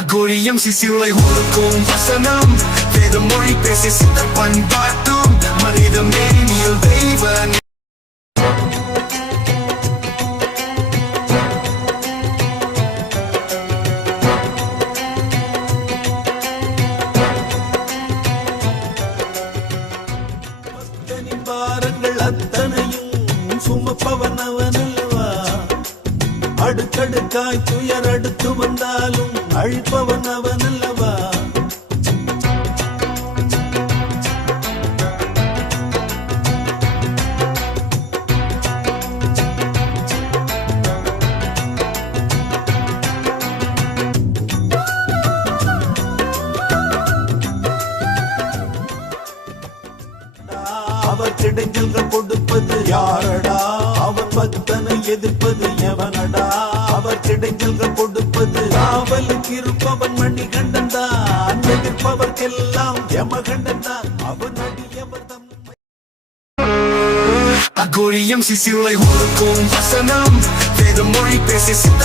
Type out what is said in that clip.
அகோரியம் சிசிலை ஒழுக்கும் வசனம் வேத மொழி பேசி சித்த பண்பாட்டும் மனித மேனியில் தெய்வ பாரங்கள் அத்தனையும் சுமப்பவன் அவனல்லவா. அடுக்கடுக்காய் துயர் அடுத்து வந்தாலும் அழிப்பவன் அவனல்லவா. அவர் கிடைஞ்சல்கள் கொடுப்பது யாரடா, அவன் பக்தனை எதிர்ப்பது எவனடா. அவர் கிடைஞ்சல்கள் கொடுப்பது காவலுக்கு இருப்பவன் மணிகண்டன் தான், எதிர்ப்பவர்க்கெல்லாம் யமகண்டன் தான். அவன் அடியவர் தம்மை அகோரியம் சிசிலை ஒழுக்கும் வசனம் வேத மொழி பேசி சித்த